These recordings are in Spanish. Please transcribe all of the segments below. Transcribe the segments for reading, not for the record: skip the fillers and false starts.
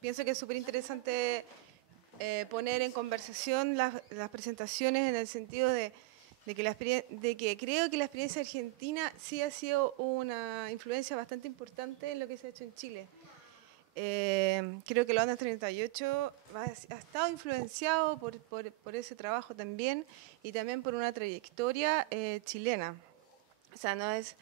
pienso que es súper interesante poner en conversación las presentaciones en el sentido de que creo que la experiencia argentina sí ha sido una influencia bastante importante en lo que se ha hecho en Chile. Creo que Londres 38 ha estado influenciado por ese trabajo también y también por una trayectoria chilena. O sea, no es...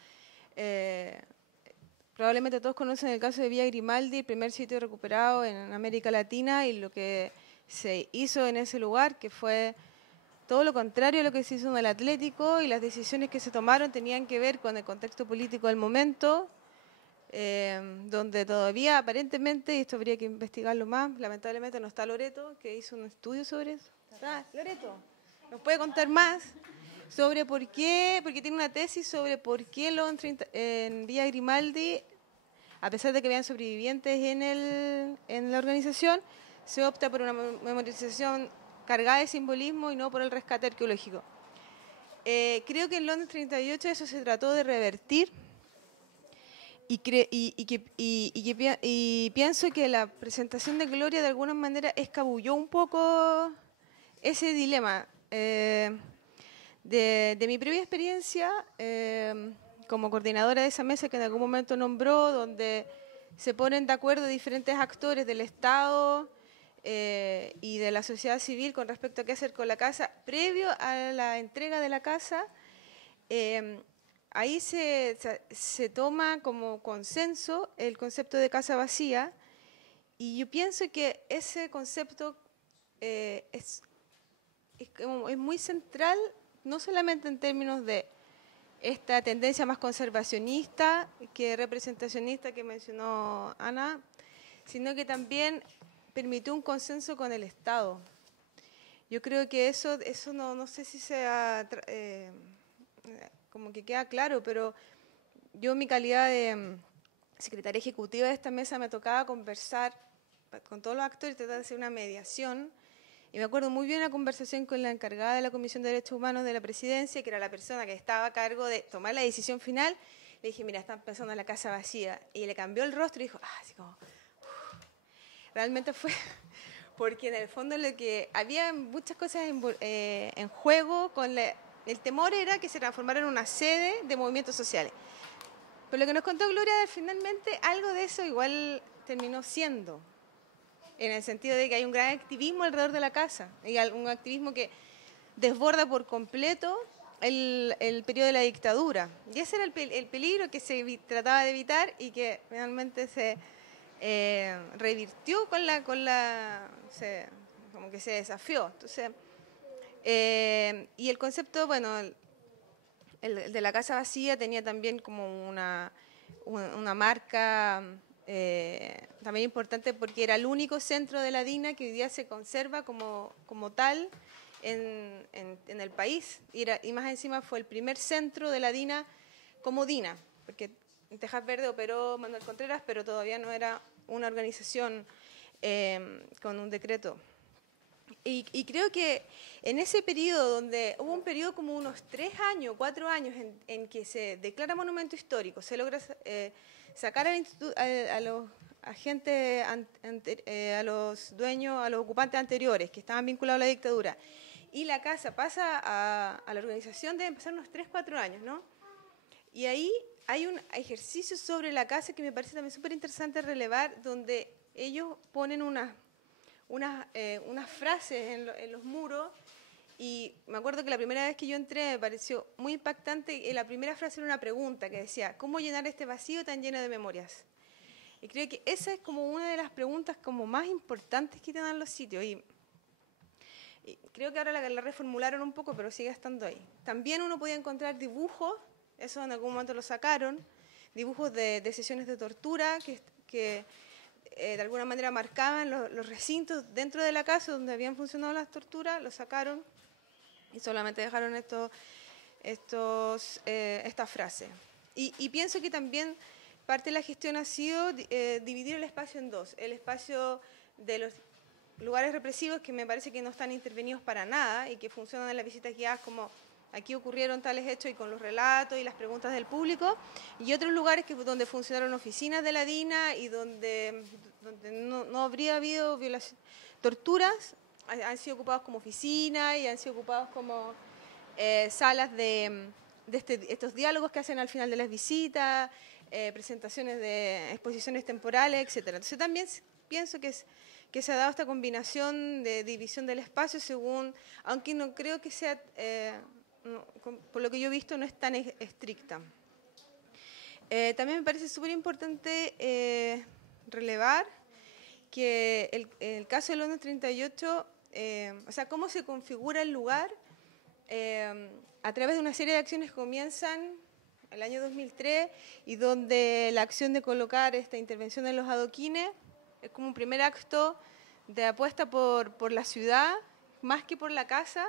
probablemente todos conocen el caso de Villa Grimaldi, el primer sitio recuperado en América Latina, y lo que se hizo en ese lugar, que fue todo lo contrario a lo que se hizo en el Atlético, y las decisiones que se tomaron tenían que ver con el contexto político del momento, donde todavía aparentemente, y esto habría que investigarlo más, lamentablemente no está Loreto, que hizo un estudio sobre eso. ¿Está Loreto? ¿Nos puede contar más sobre por qué? Porque tiene una tesis sobre por qué en Villa Grimaldi, a pesar de que habían sobrevivientes en la organización, se opta por una memorización cargada de simbolismo y no por el rescate arqueológico. Creo que en Londres 38 eso se trató de revertir y pienso que la presentación de Gloria de alguna manera escabulló un poco ese dilema. De mi previa experiencia como coordinadora de esa mesa que en algún momento nombró, donde se ponen de acuerdo diferentes actores del Estado y de la sociedad civil con respecto a qué hacer con la casa, previo a la entrega de la casa, ahí se toma como consenso el concepto de casa vacía, y yo pienso que ese concepto es muy central, no solamente en términos de esta tendencia más conservacionista que representacionista que mencionó Ana, sino que también permitió un consenso con el Estado. Yo creo que eso no sé si sea como que queda claro, pero yo en mi calidad de secretaria ejecutiva de esta mesa me tocaba conversar con todos los actores y tratar de hacer una mediación. Y me acuerdo muy bien la conversación con la encargada de la Comisión de Derechos Humanos de la Presidencia, que era la persona que estaba a cargo de tomar la decisión final. Le dije, mira, están pensando en la casa vacía. Y le cambió el rostro y dijo, así como... Realmente fue porque en el fondo lo que había muchas cosas en juego, el temor era que se transformara en una sede de movimientos sociales. Pero lo que nos contó Gloria, finalmente algo de eso igual terminó siendo, en el sentido de que hay un gran activismo alrededor de la casa, y un activismo que desborda por completo el periodo de la dictadura. Y ese era el peligro que se trataba de evitar y que realmente se revirtió como que se desafió. Entonces, y el concepto, bueno, el de la casa vacía tenía también como una marca también importante, porque era el único centro de la DINA que hoy día se conserva como tal en el país, y más encima fue el primer centro de la DINA como DINA, porque en Tejas Verde operó Manuel Contreras, pero todavía no era una organización con un decreto. Y creo que en ese periodo, donde hubo un periodo como unos 3 años, 4 años, en que se declara monumento histórico, se logra sacar a los agentes, a los dueños, a los ocupantes anteriores que estaban vinculados a la dictadura, y la casa pasa a la organización, deben pasar unos 3, 4 años, ¿no? Y ahí hay un ejercicio sobre la casa que me parece también súper interesante relevar, donde ellos ponen unas frases en los muros, y me acuerdo que la primera vez que yo entré me pareció muy impactante, y la primera frase era una pregunta que decía, ¿cómo llenar este vacío tan lleno de memorias? Y creo que esa es como una de las preguntas como más importantes que tienen los sitios, y creo que ahora la reformularon un poco, pero sigue estando ahí. También uno podía encontrar dibujos, eso en algún momento lo sacaron, dibujos de sesiones de tortura que de alguna manera marcaban los recintos dentro de la casa donde habían funcionado las torturas, los sacaron y solamente dejaron estas frases. Y pienso que también parte de la gestión ha sido dividir el espacio en dos, el espacio de los lugares represivos, que me parece que no están intervenidos para nada y que funcionan en las visitas guiadas como aquí ocurrieron tales hechos, y con los relatos y las preguntas del público, y otros lugares donde funcionaron oficinas de la DINA y donde no habría habido torturas, han sido ocupados como oficinas y han sido ocupados como salas de estos diálogos que hacen al final de las visitas, presentaciones de exposiciones temporales, etcétera. Entonces también pienso que se ha dado esta combinación de división del espacio según, aunque no creo que sea, por lo que yo he visto, no es tan estricta. También me parece súper importante relevar que el caso de Londres 38, o sea, cómo se configura el lugar a través de una serie de acciones que comienzan el año 2003 y donde la acción de colocar esta intervención en los adoquines es como un primer acto de apuesta por la ciudad, más que por la casa,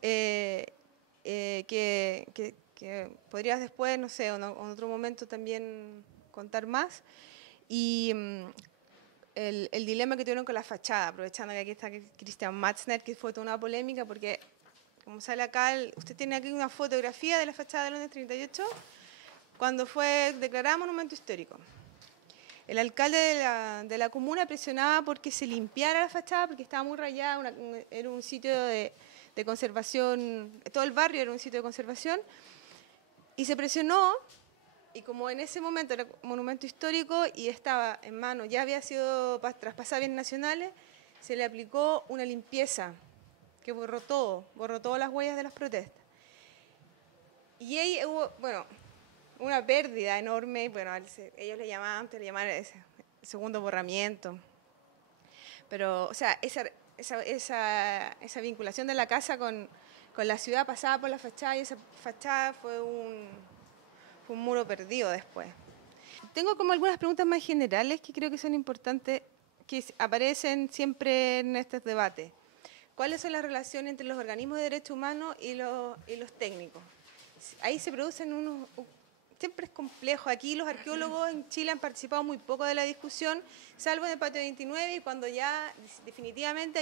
que podrías después, no sé, en otro momento también contar más. Y el dilema que tuvieron con la fachada, aprovechando que aquí está Christian Matzner, que fue toda una polémica, porque como sale acá, usted tiene aquí una fotografía de la fachada de Londres 38, cuando fue declarada monumento histórico. El alcalde de la comuna presionaba porque se limpiara la fachada porque estaba muy rayada, era un sitio de conservación, todo el barrio era un sitio de conservación, y se presionó, y como en ese momento era monumento histórico y estaba en manos, ya había sido traspasada a bienes nacionales, se le aplicó una limpieza que borró todas las huellas de las protestas. Y ahí hubo, bueno, una pérdida enorme, bueno, ellos le llamaban ese segundo borramiento. Pero, o sea, esa vinculación de la casa con la ciudad pasaba por la fachada, y esa fachada fue un muro perdido después. Tengo como algunas preguntas más generales que creo que son importantes, que aparecen siempre en estos debates. ¿Cuáles son las relaciones entre los organismos de derechos humanos y los técnicos? Ahí se producen siempre es complejo. Aquí los arqueólogos en Chile han participado muy poco de la discusión, salvo en el patio 29, y cuando ya definitivamente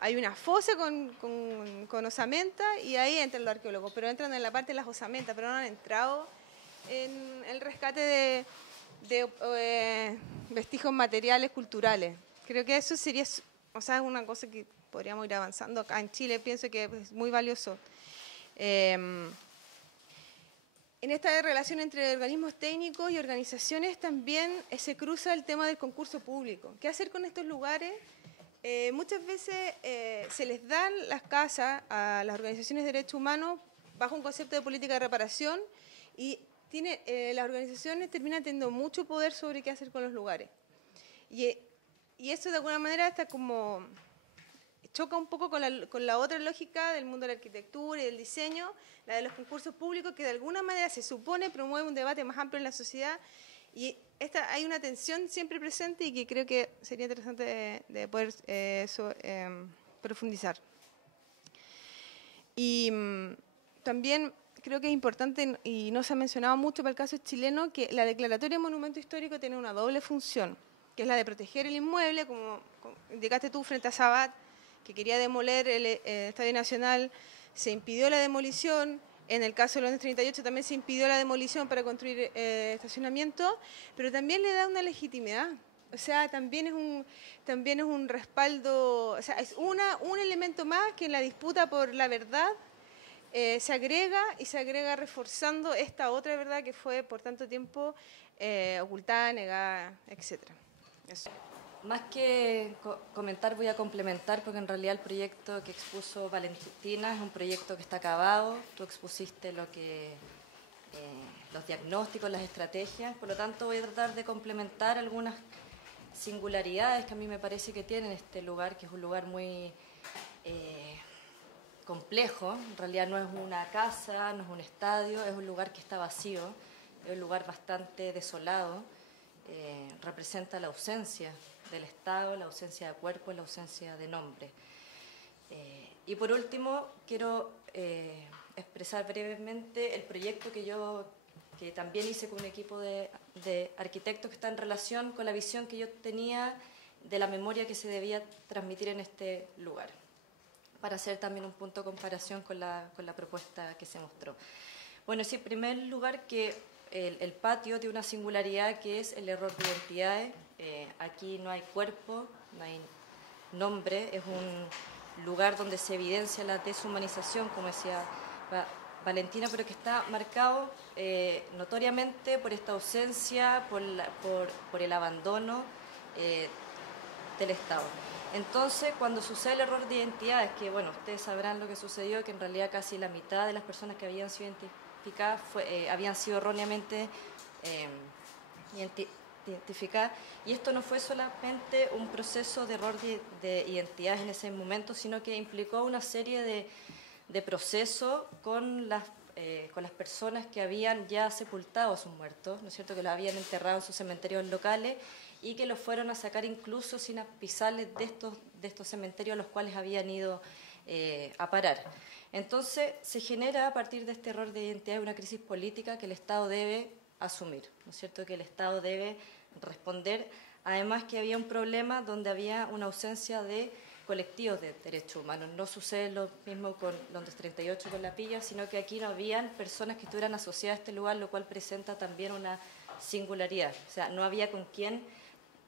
hay una fosa con osamentas, y ahí entran los arqueólogos, pero entran en la parte de las osamentas, pero no han entrado en el rescate de vestigios materiales culturales. Creo que eso sería, o sea, es una cosa que podríamos ir avanzando acá en Chile, pienso que es muy valioso. En esta relación entre organismos técnicos y organizaciones también se cruza el tema del concurso público. ¿Qué hacer con estos lugares? Muchas veces se les dan las casas a las organizaciones de derechos humanos bajo un concepto de política de reparación, y las organizaciones terminan teniendo mucho poder sobre qué hacer con los lugares. Y eso de alguna manera está como choca un poco con la otra lógica del mundo de la arquitectura y del diseño, la de los concursos públicos, que de alguna manera se supone promueve un debate más amplio en la sociedad, y hay una tensión siempre presente y que creo que sería interesante de poder profundizar. Y también creo que es importante, y no se ha mencionado mucho para el caso chileno, que la declaratoria de monumento histórico tiene una doble función, que es la de proteger el inmueble, como indicaste tú frente a Sabat, que quería demoler el Estadio Nacional, se impidió la demolición. En el caso de Londres 38 también se impidió la demolición para construir estacionamiento, pero también le da una legitimidad. O sea, también es un respaldo, o sea, es un elemento más que en la disputa por la verdad se agrega reforzando esta otra verdad que fue por tanto tiempo ocultada, negada, etc. Eso. Más que comentar, voy a complementar, porque en realidad el proyecto que expuso Valentina es un proyecto que está acabado. Tú expusiste los diagnósticos, las estrategias, por lo tanto voy a tratar de complementar algunas singularidades que a mí me parece que tiene este lugar, que es un lugar muy complejo. En realidad no es una casa, no es un estadio, es un lugar que está vacío, es un lugar bastante desolado, representa la ausencia del Estado, la ausencia de cuerpo, la ausencia de nombre. Y por último, quiero expresar brevemente el proyecto que también hice con un equipo de arquitectos, que está en relación con la visión que yo tenía de la memoria que se debía transmitir en este lugar. para hacer también un punto de comparación con la propuesta que se mostró. Bueno, sí, en primer lugar que el patio tiene una singularidad que es el error de identidades. Aquí no hay cuerpo, no hay nombre, es un lugar donde se evidencia la deshumanización, como decía Valentina, pero que está marcado notoriamente por esta ausencia, por el abandono del Estado. Entonces, cuando sucede el error de identidades, que bueno, ustedes sabrán lo que sucedió, que en realidad casi la mitad de las personas que habían sido identificadas habían sido erróneamente identificadas, y esto no fue solamente un proceso de error de identidades en ese momento, sino que implicó una serie de procesos con las personas que habían ya sepultado a sus muertos, ¿no es cierto?, que los habían enterrado en sus cementerios locales y que los fueron a sacar incluso sin pisarles de estos cementerios a los cuales habían ido a parar. Entonces, se genera a partir de este error de identidad una crisis política que el Estado debe asumir, ¿no es cierto?, que el Estado debe responder. Además que había un problema donde había una ausencia de colectivos de derechos humanos. No sucede lo mismo con Londres 38 con la Pilla, sino que aquí no habían personas que estuvieran asociadas a este lugar, lo cual presenta también una singularidad. O sea, no había con quién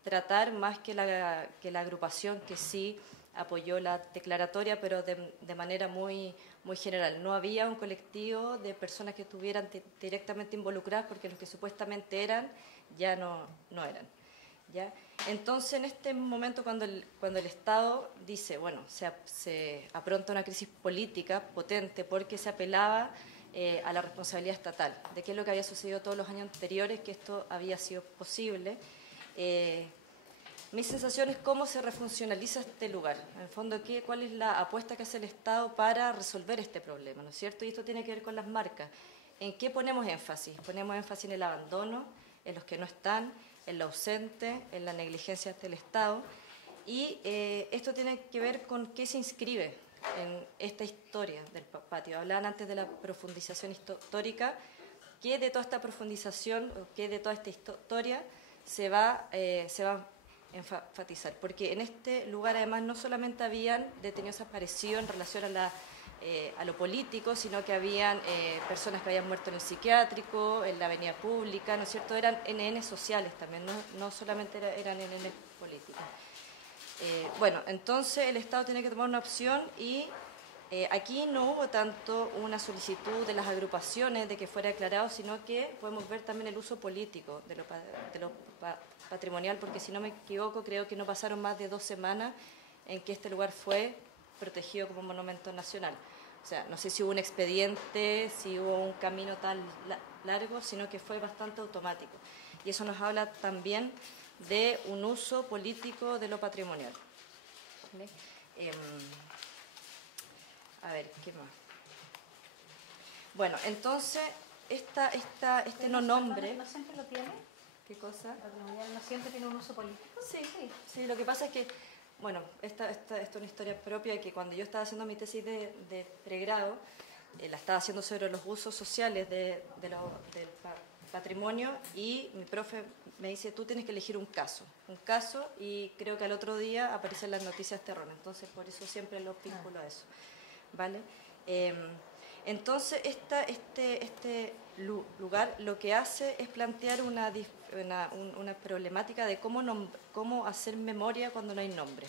tratar más que la agrupación que sí apoyó la declaratoria, pero de manera muy general. No había un colectivo de personas que estuvieran directamente involucradas, porque los que supuestamente eran ya no eran. ¿Ya? Entonces, en este momento, cuando el Estado dice, bueno, se apronta una crisis política potente porque se apelaba a la responsabilidad estatal, de qué es lo que había sucedido todos los años anteriores, que esto había sido posible. Mi sensación es cómo se refuncionaliza este lugar. En el fondo, ¿cuál es la apuesta que hace el Estado para resolver este problema? ¿No es cierto? Y esto tiene que ver con las marcas. ¿En qué ponemos énfasis? Ponemos énfasis en el abandono, en los que no están, en lo ausente, en la negligencia del Estado. Y esto tiene que ver con qué se inscribe en esta historia del patio. Hablaban antes de la profundización histórica. ¿Qué de toda esta profundización, qué de toda esta historia se va a enfatizar? Porque en este lugar, además, no solamente habían detenidos desaparecidos en relación a lo político, sino que habían personas que habían muerto en el psiquiátrico, en la avenida pública, ¿no es cierto? Eran NN sociales también, no solamente eran NN políticos. Bueno, entonces el Estado tiene que tomar una opción y aquí no hubo tanto una solicitud de las agrupaciones de que fuera declarado, sino que podemos ver también el uso político de lo patrimonial, porque si no me equivoco, creo que no pasaron más de 2 semanas en que este lugar fue protegido como monumento nacional. O sea, no sé si hubo un expediente, si hubo un camino tan largo, sino que fue bastante automático. Y eso nos habla también de un uso político de lo patrimonial. ¿Vale? A ver, ¿qué más? Bueno, entonces, este no nombre... ¿No siempre lo tiene? ¿Qué cosa? ¿La patrimonial no siempre tiene un uso político? Sí, lo que pasa es que, bueno, esta es una historia propia, que cuando yo estaba haciendo mi tesis de pregrado, la estaba haciendo sobre los usos sociales del patrimonio, y mi profe me dice, tú tienes que elegir un caso, y creo que al otro día aparecen las noticias terror, entonces por eso siempre lo vinculo a eso, ¿vale? Entonces, este lugar lo que hace es plantear una problemática de cómo hacer memoria cuando no hay nombre.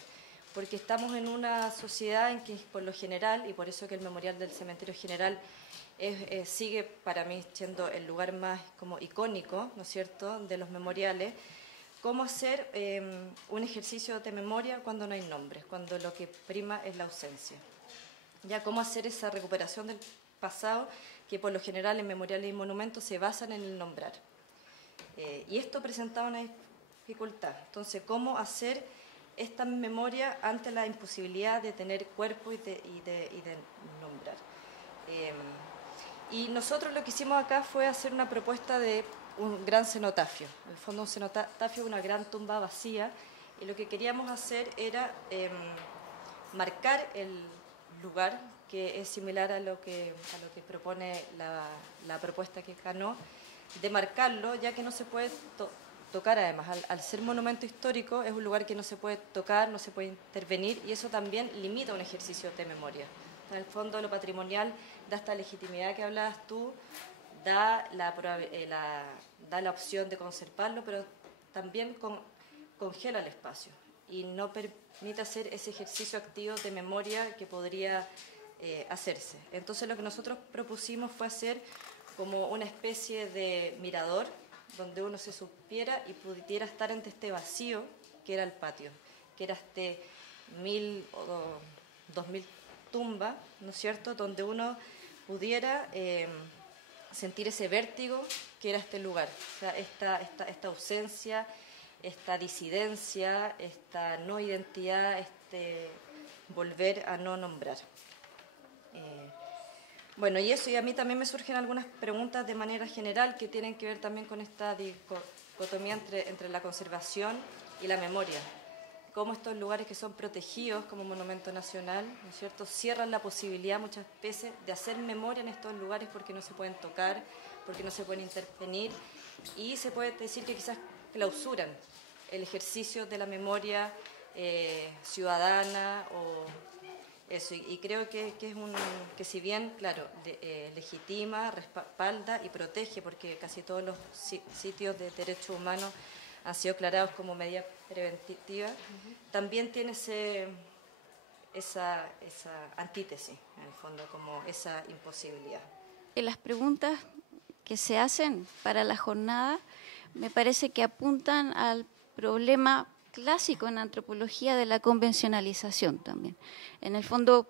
Porque estamos en una sociedad en que, por lo general, y por eso que el Memorial del Cementerio General sigue para mí siendo el lugar más como icónico, ¿no es cierto?, de los memoriales, cómo hacer un ejercicio de memoria cuando no hay nombres, cuando lo que prima es la ausencia. Ya cómo hacer esa recuperación del pasado, que por lo general en memoriales y monumentos se basan en el nombrar. Y esto presentaba una dificultad. Entonces, ¿cómo hacer esta memoria ante la imposibilidad de tener cuerpo y de nombrar? Y nosotros lo que hicimos acá fue hacer una propuesta de un gran cenotafio. En el fondo, un cenotafio es una gran tumba vacía, y lo que queríamos hacer era marcar el lugar, que es similar a lo que propone la propuesta que ganó, de marcarlo, ya que no se puede tocar además. Al ser monumento histórico es un lugar que no se puede tocar, no se puede intervenir y eso también limita un ejercicio de memoria. En el fondo lo patrimonial da esta legitimidad que hablabas tú, da la opción de conservarlo, pero también congela el espacio y no permite hacer ese ejercicio activo de memoria que podría hacerse. Entonces lo que nosotros propusimos fue hacer como una especie de mirador donde uno se supiera y pudiera estar ante este vacío que era el patio, que era este 1000 o 2000 tumbas, ¿no es cierto?, donde uno pudiera sentir ese vértigo que era este lugar, o sea, esta ausencia, esta disidencia, esta no identidad, este volver a no nombrar. Bueno, y eso, y a mí también me surgen algunas preguntas de manera general que tienen que ver también con esta dicotomía entre la conservación y la memoria. Cómo estos lugares que son protegidos como monumento nacional, ¿no es cierto?, cierran la posibilidad muchas veces de hacer memoria en estos lugares porque no se pueden tocar, porque no se pueden intervenir, y se puede decir que quizás clausuran el ejercicio de la memoria ciudadana o eso, y creo que es que si bien, claro, legitima, respalda y protege, porque casi todos los sitios de derechos humanos han sido declarados como medida preventiva, también tiene esa antítesis, en el fondo, como esa imposibilidad. Las preguntas que se hacen para la jornada me parece que apuntan al problema clásico en antropología de la convencionalización también. En el fondo,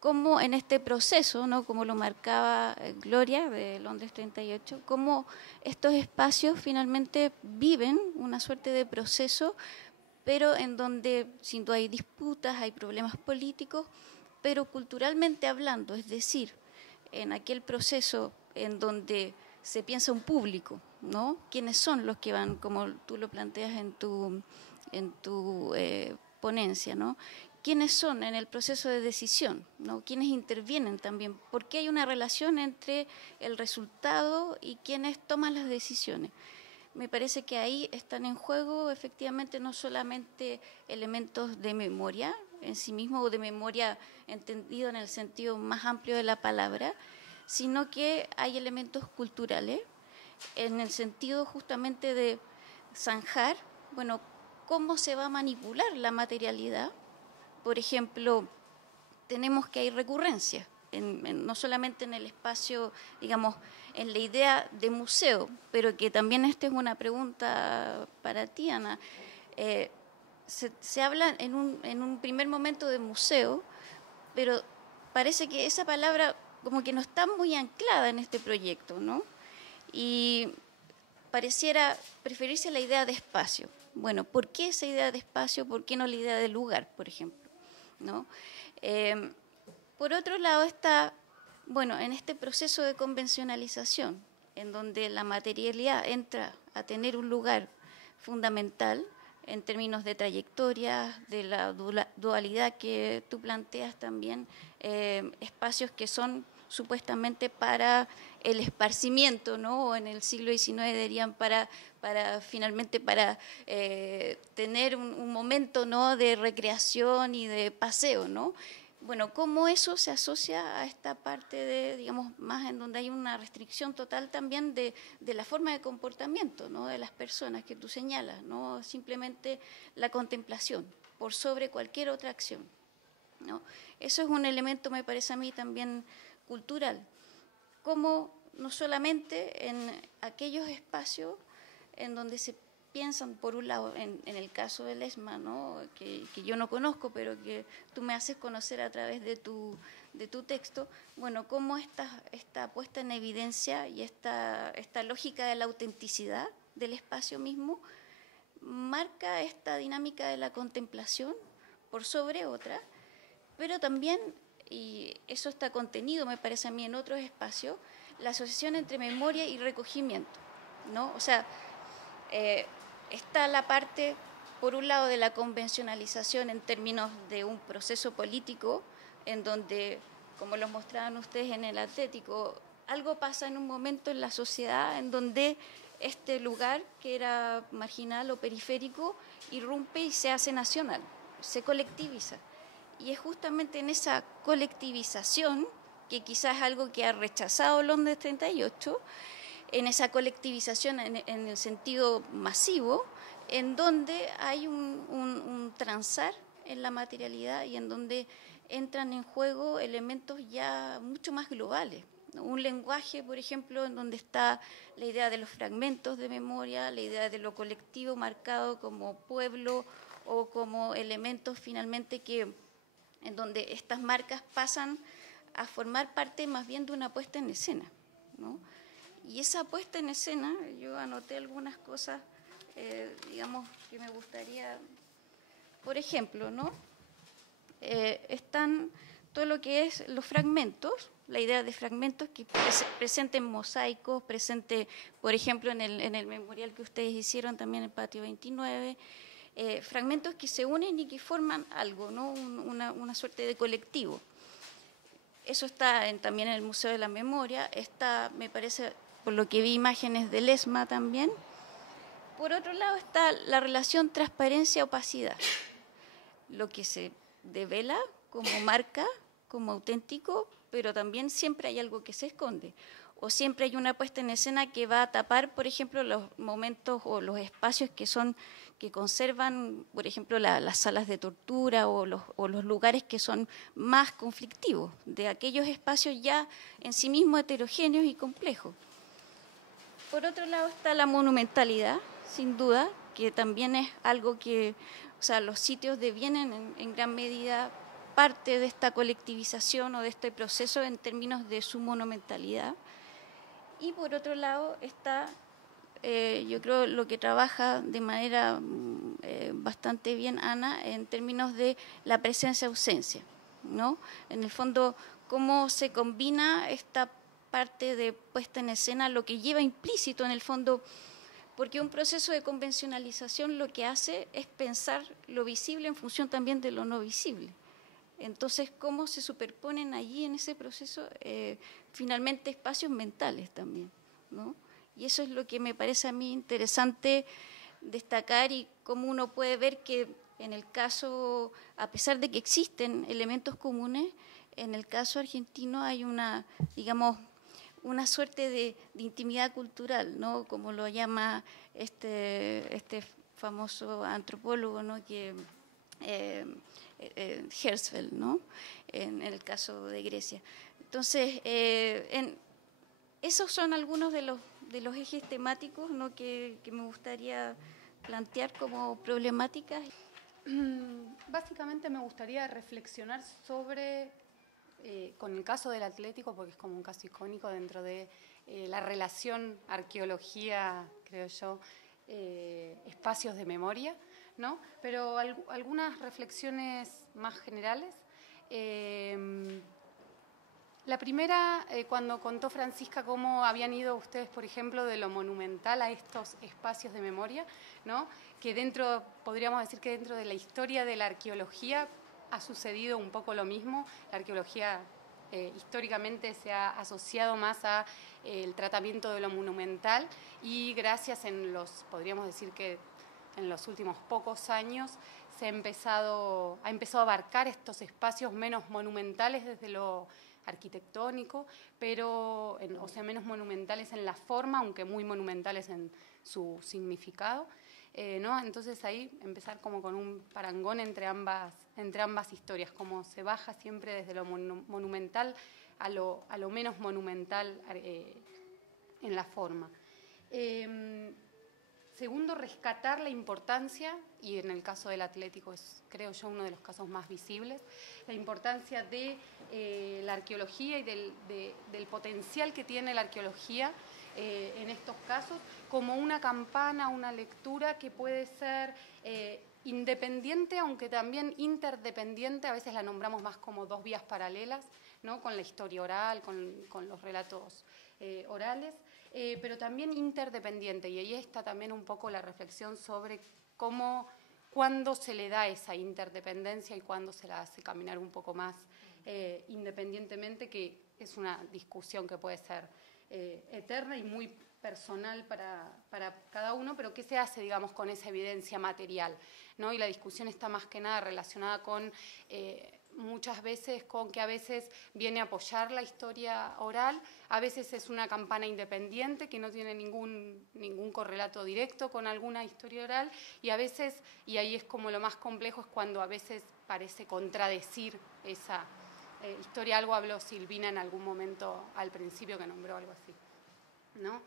cómo en este proceso, ¿no?, como lo marcaba Gloria de Londres 38, cómo estos espacios finalmente viven una suerte de proceso, pero en donde sin duda hay disputas, hay problemas políticos, pero culturalmente hablando, es decir, en aquel proceso en donde se piensa un público, ¿no? ¿Quiénes son los que van, como tú lo planteas en tu ponencia, ¿no? ¿Quiénes son en el proceso de decisión, ¿no? ¿Quiénes intervienen también? ¿Por qué hay una relación entre el resultado y quienes toman las decisiones? Me parece que ahí están en juego efectivamente no solamente elementos de memoria en sí mismo o de memoria entendido en el sentido más amplio de la palabra, sino que hay elementos culturales en el sentido justamente de zanjar, bueno, cómo se va a manipular la materialidad. Por ejemplo, tenemos que hay recurrencia, no solamente en el espacio, digamos, en la idea de museo, pero que también esta es una pregunta para ti, Ana. Se habla en un primer momento de museo, pero parece que esa palabra como que no está muy anclada en este proyecto, ¿no? Y pareciera preferirse la idea de espacio. Bueno, ¿por qué esa idea de espacio? ¿Por qué no la idea de lugar, por ejemplo? ¿No? Por otro lado está, bueno, en este proceso de convencionalización, en donde la materialidad entra a tener un lugar fundamental en términos de trayectoria, de la dualidad que tú planteas también, espacios que son supuestamente para el esparcimiento, ¿no? O en el siglo XIX dirían finalmente para tener un momento, ¿no?, de recreación y de paseo, ¿no? Bueno, ¿cómo eso se asocia a esta parte de, digamos, más en donde hay una restricción total también de la forma de comportamiento, ¿no?, de las personas que tú señalas, no simplemente la contemplación por sobre cualquier otra acción, ¿no? Eso es un elemento, me parece a mí, también cultural, como no solamente en aquellos espacios en donde se piensan, por un lado, en el caso del ESMA, ¿no?, que yo no conozco, pero que tú me haces conocer a través de tu texto, bueno, cómo esta puesta en evidencia y esta lógica de la autenticidad del espacio mismo marca esta dinámica de la contemplación por sobre otra, pero también, y eso está contenido, me parece a mí, en otros espacios, la asociación entre memoria y recogimiento, ¿no? O sea, está la parte, por un lado, de la convencionalización en términos de un proceso político, en donde, como lo mostraban ustedes en el Atlético, algo pasa en un momento en la sociedad en donde este lugar que era marginal o periférico irrumpe y se hace nacional, se colectiviza. Y es justamente en esa colectivización, que quizás es algo que ha rechazado Londres 38, en esa colectivización en el sentido masivo, en donde hay un transar en la materialidad y en donde entran en juego elementos ya mucho más globales. Un lenguaje, por ejemplo, en donde está la idea de los fragmentos de memoria, la idea de lo colectivo marcado como pueblo o como elementos finalmente en donde estas marcas pasan a formar parte más bien de una puesta en escena, ¿no? Y esa puesta en escena, yo anoté algunas cosas, digamos, que me gustaría, por ejemplo, ¿no? Están todo lo que es los fragmentos, la idea de fragmentos que presenten mosaicos, presente, por ejemplo, en el memorial que ustedes hicieron también en el Patio 29, fragmentos que se unen y que forman algo, ¿no? Una suerte de colectivo. Eso está también en el Museo de la Memoria, está, me parece, por lo que vi, imágenes del ESMA también. Por otro lado está la relación transparencia-opacidad, lo que se devela como marca, como auténtico, pero también siempre hay algo que se esconde, o siempre hay una puesta en escena que va a tapar, por ejemplo, los momentos o los espacios que conservan, por ejemplo, las salas de tortura o los lugares que son más conflictivos, de aquellos espacios ya en sí mismos heterogéneos y complejos. Por otro lado está la monumentalidad, sin duda, que también es algo que, o sea, los sitios devienen en gran medida parte de esta colectivización o de este proceso en términos de su monumentalidad. Y por otro lado está, yo creo, lo que trabaja de manera bastante bien Ana en términos de la presencia-ausencia, ¿no? En el fondo, cómo se combina esta parte de puesta en escena, lo que lleva implícito en el fondo, porque un proceso de convencionalización lo que hace es pensar lo visible en función también de lo no visible. Entonces, ¿cómo se superponen allí en ese proceso finalmente espacios mentales también, ¿no? Y eso es lo que me parece a mí interesante destacar y cómo uno puede ver que en el caso, a pesar de que existen elementos comunes, en el caso argentino hay una, digamos, una suerte de intimidad cultural, ¿no? Como lo llama este famoso antropólogo, ¿no? Que Herzfeld, ¿no? En el caso de Grecia. Entonces, esos son algunos de los ejes temáticos, ¿no? que me gustaría plantear como problemáticas. Básicamente me gustaría reflexionar sobre, con el caso del Atlético, porque es como un caso icónico dentro de la relación arqueología, creo yo, espacios de memoria, ¿no? Pero algunas reflexiones más generales. La primera, cuando contó Francisca cómo habían ido ustedes, por ejemplo, de lo monumental a estos espacios de memoria, ¿no? Que dentro, podríamos decir que dentro de la historia de la arqueología ha sucedido un poco lo mismo. La arqueología históricamente se ha asociado más a el tratamiento de lo monumental y gracias podríamos decir que en los últimos pocos años ha empezado a abarcar estos espacios menos monumentales desde lo arquitectónico, pero, o sea, menos monumentales en la forma, aunque muy monumentales en su significado, ¿no? Entonces ahí empezar como con un parangón entre ambas historias, como se baja siempre desde lo monumental a lo menos monumental en la forma. Segundo, rescatar la importancia, y en el caso del Atlético es, creo yo, uno de los casos más visibles, la importancia de la arqueología y del potencial que tiene la arqueología en estos casos, como una campana, una lectura que puede ser independiente, aunque también interdependiente. A veces la nombramos más como dos vías paralelas, ¿no? Con la historia oral, con los relatos orales, pero también interdependiente, y ahí está también un poco la reflexión sobre cuándo se le da esa interdependencia y cuándo se la hace caminar un poco más independientemente, que es una discusión que puede ser eterna y muy personal para cada uno, pero ¿qué se hace, digamos, con esa evidencia material, ¿no? Y la discusión está más que nada relacionada con, muchas veces, con que a veces viene a apoyar la historia oral, a veces es una campana independiente que no tiene ningún correlato directo con alguna historia oral, y a veces, y ahí es como lo más complejo, es cuando a veces parece contradecir esa historia. Algo habló Silvina en algún momento al principio, que nombró algo así, ¿no?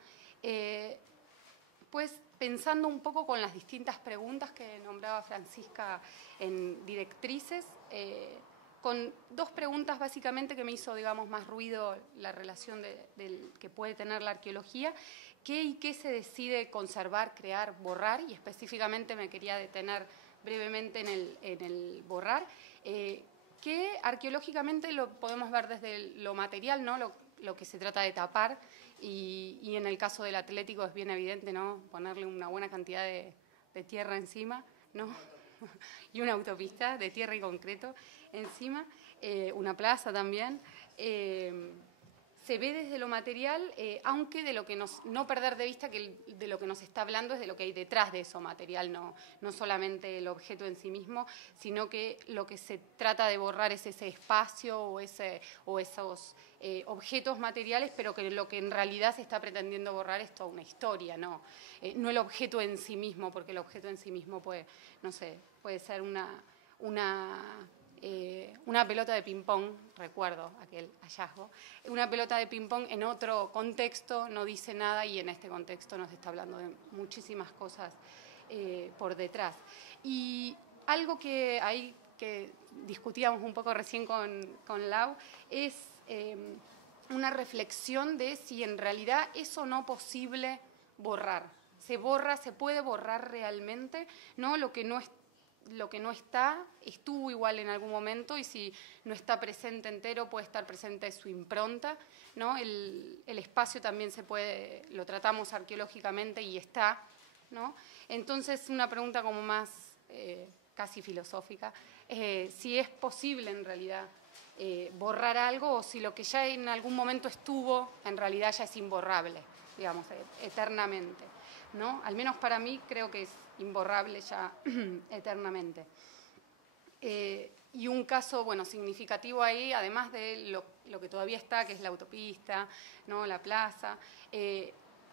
Pues pensando un poco con las distintas preguntas que nombraba Francisca en directrices, con dos preguntas básicamente que me hizo, digamos, más ruido la relación que puede tener la arqueología: ¿qué y qué se decide conservar, crear, borrar? Y específicamente me quería detener brevemente en el borrar, que arqueológicamente lo podemos ver desde lo material, ¿no? Lo que se trata de tapar, y en el caso del Atlético es bien evidente, ¿no? Ponerle una buena cantidad de tierra encima, ¿no? Y una autopista de tierra y concreto encima, una plaza también. Se ve desde lo material, aunque de lo que no perder de vista que de lo que nos está hablando es de lo que hay detrás de eso material, no solamente el objeto en sí mismo, sino que lo que se trata de borrar es ese espacio o esos objetos materiales, pero que lo que en realidad se está pretendiendo borrar es toda una historia, no el objeto en sí mismo, porque el objeto en sí mismo puede ser una pelota de ping-pong, recuerdo aquel hallazgo, una pelota de ping-pong en otro contexto no dice nada, y en este contexto nos está hablando de muchísimas cosas por detrás. Y algo que discutíamos un poco recién con Lau es una reflexión de si en realidad es o no posible borrar. Se puede borrar realmente, ¿no? Lo que no está, estuvo igual en algún momento, y si no está presente entero, puede estar presente su impronta, ¿no? El espacio también lo tratamos arqueológicamente y está, ¿no? Entonces, una pregunta como más casi filosófica, si es posible en realidad borrar algo, o si lo que ya en algún momento estuvo, en realidad ya es imborrable, digamos, eternamente, ¿no? Al menos para mí creo que es imborrable ya eternamente. Y un caso, significativo ahí, además de lo que todavía está, que es la autopista, ¿no? La plaza,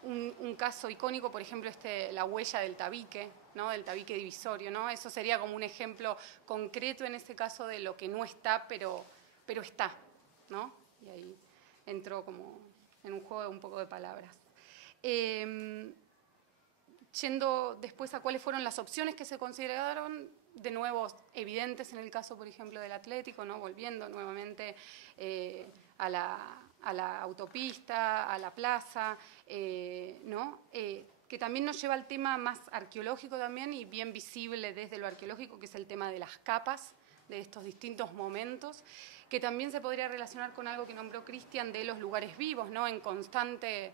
un caso icónico, por ejemplo, la huella del tabique, ¿no? Del tabique divisorio, ¿no? Eso sería como un ejemplo concreto en ese caso de lo que no está, pero está, ¿no? Y ahí entró como en un juego de un poco de palabras. Yendo después a cuáles fueron las opciones que se consideraron, de nuevo evidentes en el caso, por ejemplo, del Atlético, ¿no? Volviendo nuevamente a la autopista, a la plaza, ¿no? Que también nos lleva al tema más arqueológico también, y bien visible desde lo arqueológico, que es el tema de las capas, de estos distintos momentos, que también se podría relacionar con algo que nombró Cristian, de los lugares vivos, ¿no? En constante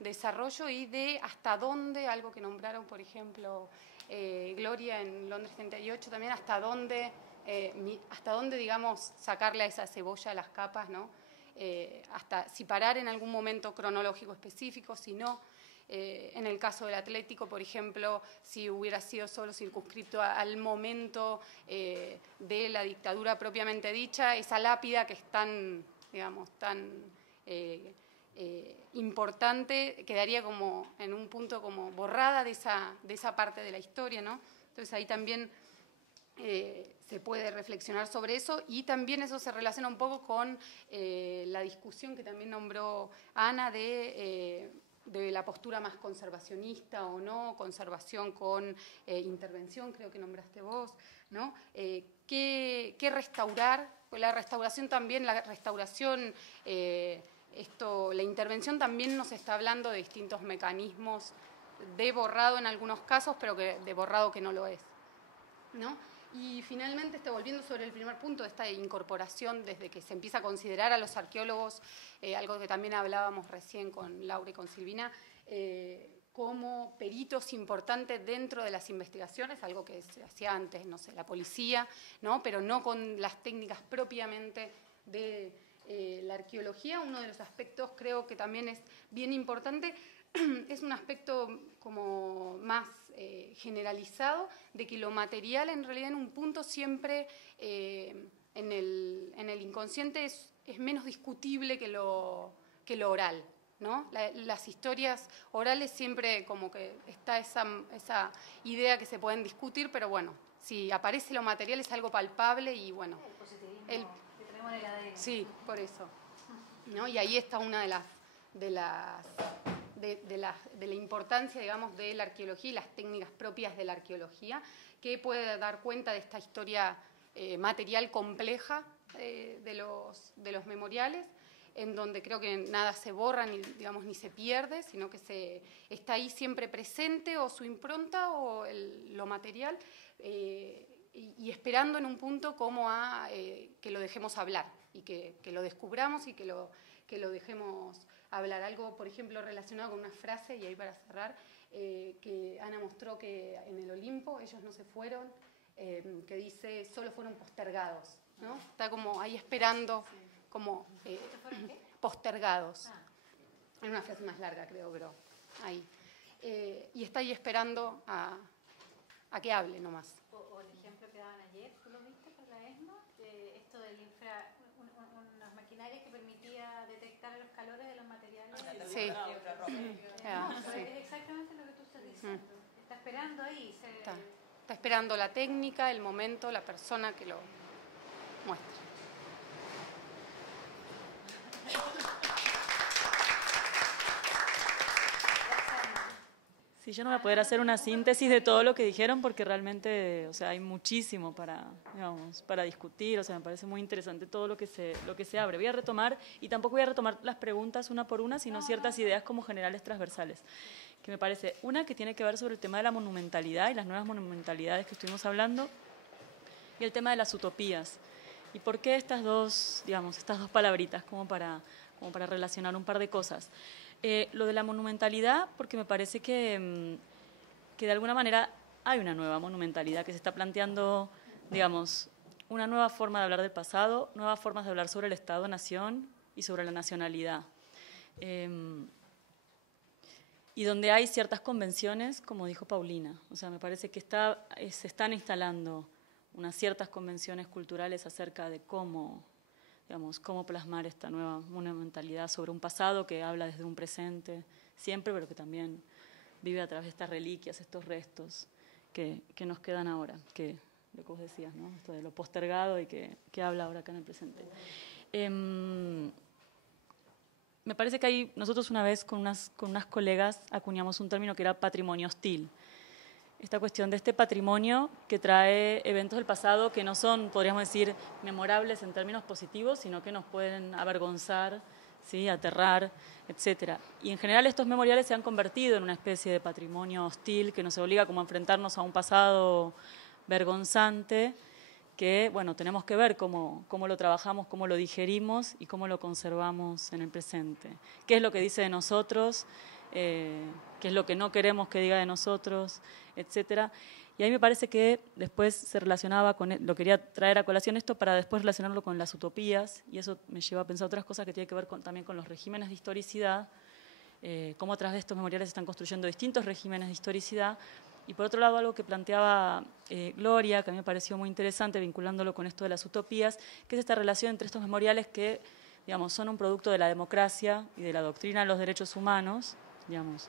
desarrollo, y de hasta dónde, algo que nombraron, por ejemplo, Gloria en Londres 38 también, hasta dónde, digamos, sacarle a esa cebolla las capas, ¿no? Hasta si parar en algún momento cronológico específico, si no. En el caso del Atlético, por ejemplo, si hubiera sido solo circunscripto al momento de la dictadura propiamente dicha, esa lápida que es tan, digamos, tan importante, quedaría como en un punto como borrada de esa parte de la historia, ¿no? Entonces ahí también se puede reflexionar sobre eso, y también eso se relaciona un poco con la discusión que también nombró Ana de la postura más conservacionista o no, conservación con intervención, creo que nombraste vos, ¿no? ¿Qué restaurar? Pues la restauración también, la intervención también nos está hablando de distintos mecanismos de borrado en algunos casos, pero de borrado que no lo es, ¿no? Y finalmente, volviendo sobre el primer punto, de esta incorporación desde que se empieza a considerar a los arqueólogos, algo que también hablábamos recién con Laura y con Silvina, como peritos importantes dentro de las investigaciones, algo que se hacía antes, no sé, la policía, ¿no? Pero no con las técnicas propiamente de la arqueología. Uno de los aspectos creo que también es bien importante es un aspecto como más generalizado de que lo material en realidad en un punto siempre en el inconsciente es menos discutible que lo oral, ¿no? Las historias orales siempre como que está esa idea que se pueden discutir, pero bueno, si aparece lo material es algo palpable y bueno. El positivismo que tenemos en el ADN. Sí, por eso, ¿no? Y ahí está una de la importancia, digamos, de la arqueología y las técnicas propias de la arqueología, que puede dar cuenta de esta historia material compleja de los memoriales, en donde creo que nada se borra ni se pierde, sino que está ahí siempre presente, o su impronta o lo material, y esperando en un punto como que lo dejemos hablar y que lo descubramos y que lo dejemos hablar. Algo, por ejemplo, relacionado con una frase, y ahí para cerrar, que Ana mostró que en el Olimpo ellos no se fueron, que dice, solo fueron postergados, ¿no? Está como ahí esperando, como postergados. Es una frase más larga, creo, pero ahí. Y está ahí esperando a que hable nomás. O el ejemplo que daban ayer, ¿tú lo viste con la ESMA? Esto del unas maquinarias que permitía detectar los calores de los materiales. Sí. Es exactamente lo que tú estás diciendo. Está esperando ahí. Está esperando la técnica, el momento, la persona que lo muestra. Sí, yo no voy a poder hacer una síntesis de todo lo que dijeron porque realmente, o sea, hay muchísimo para discutir, o sea, me parece muy interesante todo lo que se abre. Voy a retomar, y tampoco voy a retomar las preguntas una por una, sino ciertas ideas como generales transversales, que me parece una que tiene que ver sobre el tema de la monumentalidad y las nuevas monumentalidades que estuvimos hablando, y el tema de las utopías. ¿Y por qué estas dos palabritas, como para relacionar un par de cosas? Lo de la monumentalidad, porque me parece que de alguna manera hay una nueva monumentalidad que se está planteando, digamos, una nueva forma de hablar del pasado, nuevas formas de hablar sobre el Estado-Nación y sobre la nacionalidad. Y donde hay ciertas convenciones, como dijo Paulina. O sea, me parece que se están instalando unas ciertas convenciones culturales acerca de cómo plasmar esta nueva monumentalidad sobre un pasado que habla desde un presente siempre, pero que también vive a través de estas reliquias, estos restos que nos quedan ahora, que lo que vos decías, ¿no? Esto de lo postergado y que habla ahora acá en el presente. Me parece que ahí nosotros una vez con unas colegas acuñamos un término que era patrimonio hostil. Esta cuestión de este patrimonio que trae eventos del pasado que no son, podríamos decir, memorables en términos positivos, sino que nos pueden avergonzar, ¿sí?, aterrar, etc. Y en general estos memoriales se han convertido en una especie de patrimonio hostil que nos obliga como a enfrentarnos a un pasado vergonzante que, bueno, tenemos que ver cómo lo trabajamos, cómo lo digerimos y cómo lo conservamos en el presente. ¿Qué es lo que dice de nosotros? ¿Qué es lo que no queremos que diga de nosotros, etcétera? Y ahí me parece que después se relacionaba lo quería traer a colación esto para después relacionarlo con las utopías, y eso me lleva a pensar otras cosas que tienen que ver también con los regímenes de historicidad, cómo a través de estos memoriales se están construyendo distintos regímenes de historicidad. Y por otro lado, algo que planteaba Gloria, que a mí me pareció muy interesante, vinculándolo con esto de las utopías, que es esta relación entre estos memoriales que, digamos, son un producto de la democracia y de la doctrina de los derechos humanos, digamos,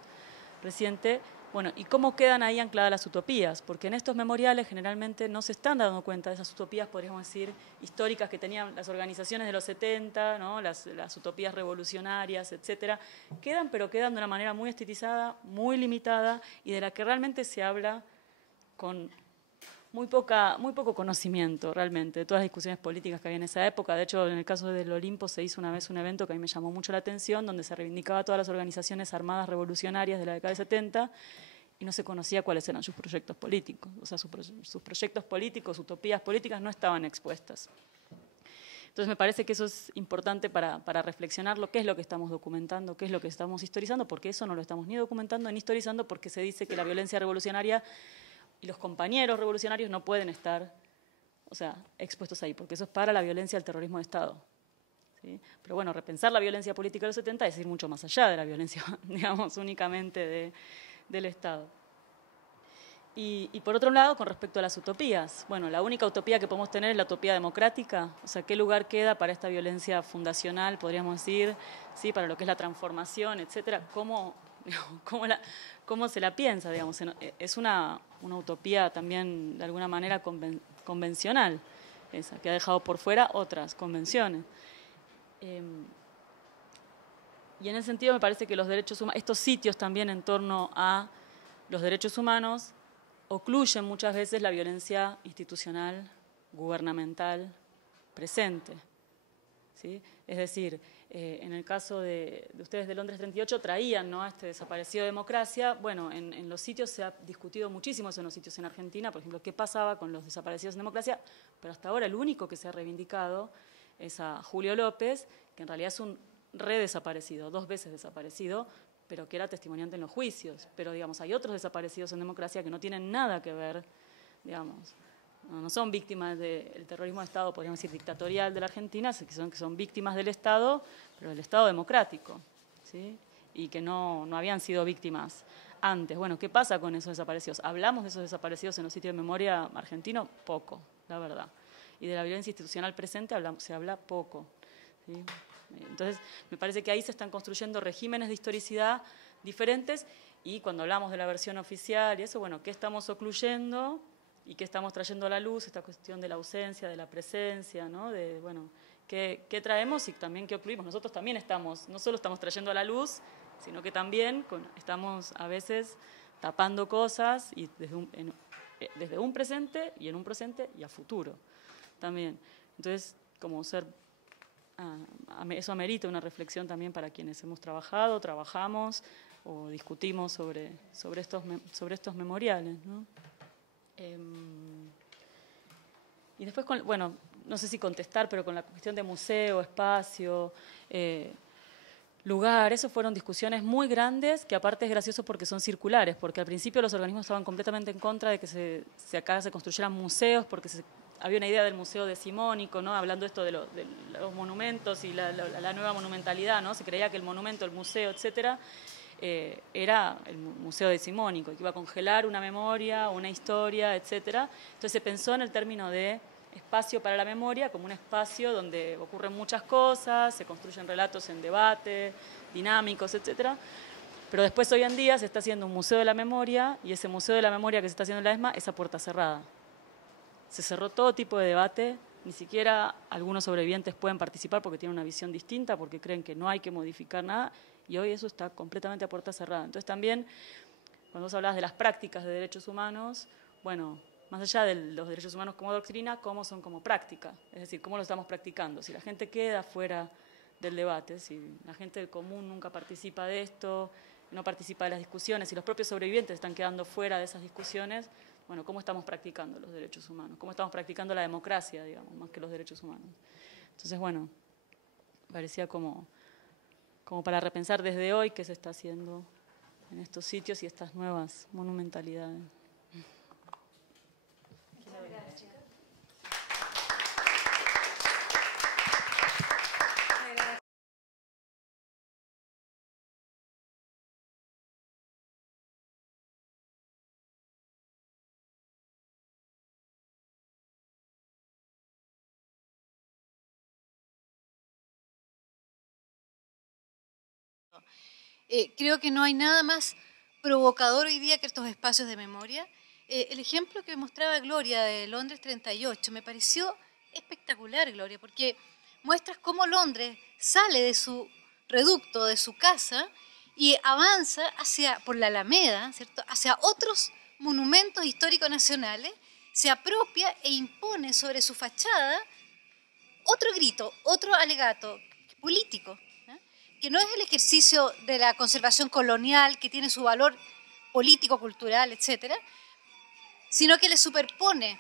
reciente, bueno, y cómo quedan ahí ancladas las utopías, porque en estos memoriales generalmente no se están dando cuenta de esas utopías, podríamos decir, históricas que tenían las organizaciones de los 70, ¿no? las utopías revolucionarias, etcétera, pero quedan de una manera muy estetizada, muy limitada, y de la que realmente se habla con muy poco conocimiento realmente de todas las discusiones políticas que había en esa época. De hecho, en el caso del Olimpo se hizo una vez un evento que a mí me llamó mucho la atención, donde se reivindicaba a todas las organizaciones armadas revolucionarias de la década de 70 y no se conocía cuáles eran sus proyectos políticos. O sea, sus proyectos políticos, utopías políticas no estaban expuestas. Entonces me parece que eso es importante para reflexionar qué es lo que estamos documentando, qué es lo que estamos historizando, porque eso no lo estamos ni documentando ni historizando, porque se dice que la violencia revolucionaria y los compañeros revolucionarios no pueden estar, expuestos ahí, porque eso es para la violencia del terrorismo de Estado. ¿sí? Pero bueno, repensar la violencia política de los 70 es ir mucho más allá de la violencia, digamos, únicamente del Estado. Y por otro lado, con respecto a las utopías, bueno, la única utopía que podemos tener es la utopía democrática, o sea, ¿qué lugar queda para esta violencia fundacional, podríamos decir, ¿sí? Para lo que es la transformación, etcétera? ¿Cómo se la piensa, digamos? Es una utopía también, de alguna manera, convencional, esa, que ha dejado por fuera otras convenciones. Y en ese sentido me parece que los derechos humanos, estos sitios también en torno a los derechos humanos, ocluyen muchas veces la violencia institucional, gubernamental, presente, ¿sí? Es decir, en el caso de ustedes de Londres 38 traían, ¿no?, a este desaparecido de democracia. Bueno, en los sitios se ha discutido muchísimo eso en los sitios en Argentina, por ejemplo, qué pasaba con los desaparecidos en democracia, pero hasta ahora el único que se ha reivindicado es a Julio López, que en realidad es un redesaparecido, 2 veces desaparecido, pero que era testimoniante en los juicios. Pero, digamos, hay otros desaparecidos en democracia que no tienen nada que ver, digamos, no son víctimas del terrorismo de Estado, podríamos decir, dictatorial de la Argentina, que son víctimas del Estado, pero del Estado democrático, ¿sí? Y que no habían sido víctimas antes. Bueno, ¿qué pasa con esos desaparecidos? ¿Hablamos de esos desaparecidos en los sitios de memoria argentinos? Poco, la verdad. Y de la violencia institucional presente se habla poco, ¿sí? Entonces, me parece que ahí se están construyendo regímenes de historicidad diferentes, y cuando hablamos de la versión oficial y eso, bueno, ¿qué estamos ocluyendo y qué estamos trayendo a la luz? Esta cuestión de la ausencia, de la presencia, ¿no? De, bueno, ¿qué traemos y también qué ocluimos? Nosotros también no solo estamos trayendo a la luz, sino que también estamos a veces tapando cosas y desde un presente y en un presente y a futuro también. Entonces, como eso amerita una reflexión también para quienes hemos trabajamos o discutimos sobre estos memoriales, ¿no? Y después, bueno, no sé si contestar, pero con la cuestión de museo, espacio, lugar, eso fueron discusiones muy grandes, que aparte es gracioso porque son circulares, porque al principio los organismos estaban completamente en contra de que acá se construyeran museos, porque había una idea del museo decimonónico, ¿no? Hablando esto de los monumentos y la nueva monumentalidad, ¿no? Se creía que el monumento, el museo, etcétera, era el museo decimonónico, que iba a congelar una memoria, una historia, etcétera. Entonces se pensó en el término de espacio para la memoria como un espacio donde ocurren muchas cosas, se construyen relatos en debate, dinámicos, etcétera. Pero después, hoy en día, se está haciendo un museo de la memoria, y ese museo de la memoria que se está haciendo en la ESMA es a puerta cerrada. Se cerró todo tipo de debate, ni siquiera algunos sobrevivientes pueden participar porque tienen una visión distinta, porque creen que no hay que modificar nada, y hoy eso está completamente a puerta cerrada. Entonces también, cuando vos hablabas de las prácticas de derechos humanos, bueno, más allá de los derechos humanos como doctrina, ¿cómo son como práctica? Es decir, ¿cómo lo estamos practicando? Si la gente queda fuera del debate, si la gente del común nunca participa de esto, no participa de las discusiones, si los propios sobrevivientes están quedando fuera de esas discusiones, bueno, ¿cómo estamos practicando los derechos humanos? ¿Cómo estamos practicando la democracia, digamos, más que los derechos humanos? Entonces, bueno, parecía como para repensar desde hoy qué se está haciendo en estos sitios y estas nuevas monumentalidades. Creo que no hay nada más provocador hoy día que estos espacios de memoria. El ejemplo que mostraba Gloria de Londres 38 me pareció espectacular, Gloria, porque muestras cómo Londres sale de su reducto, de su casa, y avanza por la Alameda, ¿cierto?, hacia otros monumentos históricos nacionales, se apropia e impone sobre su fachada otro grito, otro alegato político, que no es el ejercicio de la conservación colonial, que tiene su valor político, cultural, etcétera, sino que le superpone.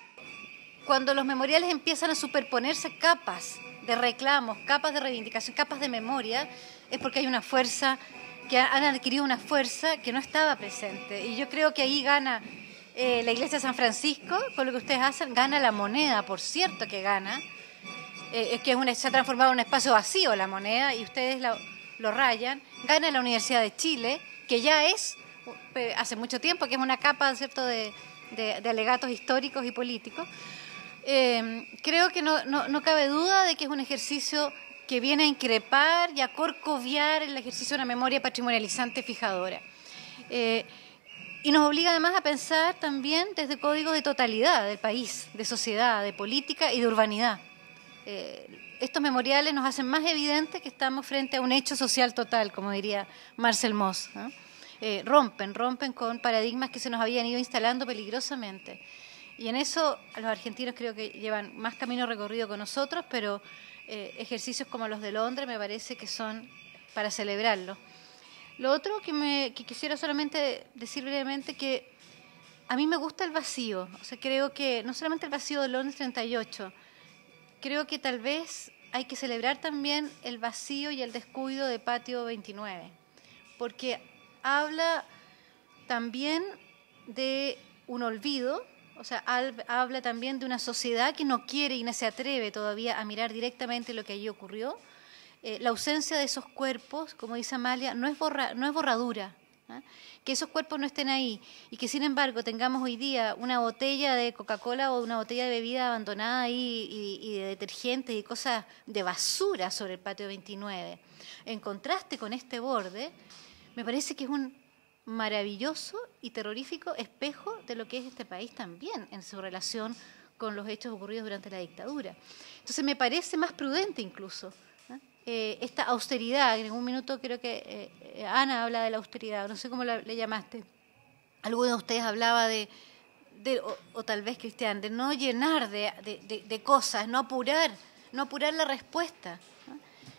Cuando los memoriales empiezan a superponerse capas de reclamos, capas de reivindicación, capas de memoria, es porque hay una fuerza, que han adquirido una fuerza que no estaba presente. Y yo creo que ahí gana la Iglesia de San Francisco, con lo que ustedes hacen, gana la moneda, por cierto que gana, es que se ha transformado en un espacio vacío la moneda y ustedes lo rayan. Gana la Universidad de Chile, que ya es, hace mucho tiempo, que es una capa, ¿cierto?, de alegatos históricos y políticos. Creo que no cabe duda de que es un ejercicio que viene a increpar y a corcoviar el ejercicio de una memoria patrimonializante fijadora. Y nos obliga además a pensar también desde códigos de totalidad del país, de sociedad, de política y de urbanidad. Estos memoriales nos hacen más evidente que estamos frente a un hecho social total, como diría Marcel Mauss, ¿no? Rompen con paradigmas que se nos habían ido instalando peligrosamente. Y en eso los argentinos creo que llevan más camino recorrido con nosotros, pero ejercicios como los de Londres me parece que son para celebrarlo. Lo otro que quisiera solamente decir brevemente, que a mí me gusta el vacío. O sea, creo que no solamente el vacío de Londres 38, creo que tal vez hay que celebrar también el vacío y el descuido de Patio 29, porque habla también de un olvido, o sea, habla también de una sociedad que no quiere y no se atreve todavía a mirar directamente lo que allí ocurrió. La ausencia de esos cuerpos, como dice Amalia, no es borradura, ¿eh? Que esos cuerpos no estén ahí y que sin embargo tengamos hoy día una botella de Coca-Cola o una botella de bebida abandonada ahí y de detergentes y cosas de basura sobre el Patio 29, en contraste con este borde, me parece que es un maravilloso y terrorífico espejo de lo que es este país también en su relación con los hechos ocurridos durante la dictadura. Entonces me parece más prudente incluso esta austeridad. En un minuto creo que Ana habla de la austeridad, no sé cómo le llamaste. Alguno de ustedes hablaba o tal vez Cristian, de no llenar de cosas, no apurar la respuesta.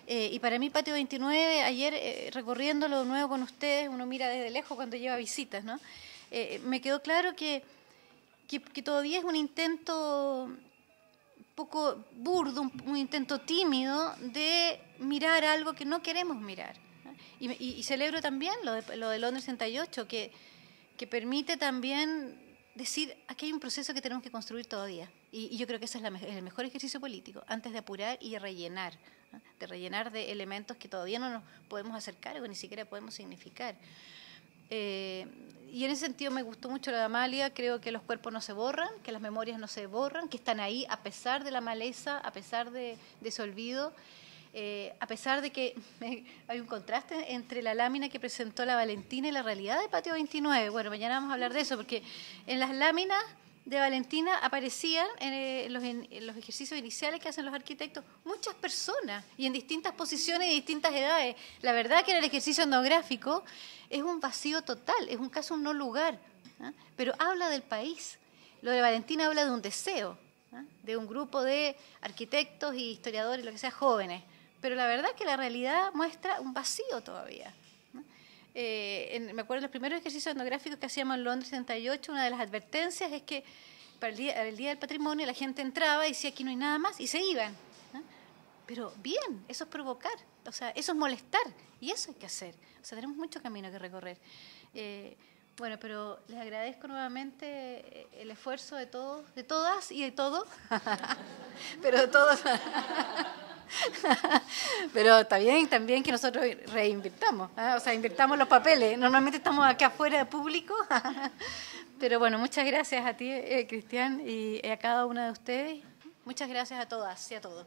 Y para mí Patio 29, ayer recorriéndolo de nuevo con ustedes, uno mira desde lejos cuando lleva visitas, ¿no? Me quedó claro que todavía es un intento poco burdo, un intento tímido de mirar algo que no queremos mirar, ¿no? Y celebro también lo de Londres 68, que permite también decir, aquí hay un proceso que tenemos que construir todavía. Y yo creo que ese es el mejor ejercicio político, antes de apurar y rellenar, ¿no? De rellenar de elementos que todavía no nos podemos hacer cargo, ni siquiera podemos significar. Y en ese sentido me gustó mucho lo de Amalia. Creo que los cuerpos no se borran, que las memorias no se borran, que están ahí a pesar de la maleza, a pesar de ese olvido, a pesar de que hay un contraste entre la lámina que presentó la Valentina y la realidad de Patio 29. Bueno, mañana vamos a hablar de eso, porque en las láminas de Valentina aparecían en los ejercicios iniciales que hacen los arquitectos muchas personas y en distintas posiciones y distintas edades. La verdad que en el ejercicio etnográfico es un vacío total, es un caso un no lugar, ¿eh? Pero habla del país. Lo de Valentina habla de un deseo, ¿eh? De un grupo de arquitectos y historiadores, lo que sea, jóvenes. Pero la verdad que la realidad muestra un vacío todavía. Me acuerdo de los primeros ejercicios etnográficos que hacíamos en Londres 68, una de las advertencias es que para el día del Patrimonio la gente entraba y decía aquí no hay nada más y se iban, ¿no? Pero bien, eso es provocar, o sea, eso es molestar y eso hay que hacer. O sea, tenemos mucho camino que recorrer. Bueno, pero les agradezco nuevamente el esfuerzo de todos, de todas y de todo, pero de todos. Pero está bien también que nosotros reinvirtamos, ¿eh? O sea, invirtamos los papeles. Normalmente estamos acá afuera de público. Pero bueno, muchas gracias a ti, Cristian, y a cada una de ustedes. Muchas gracias a todas y a todos.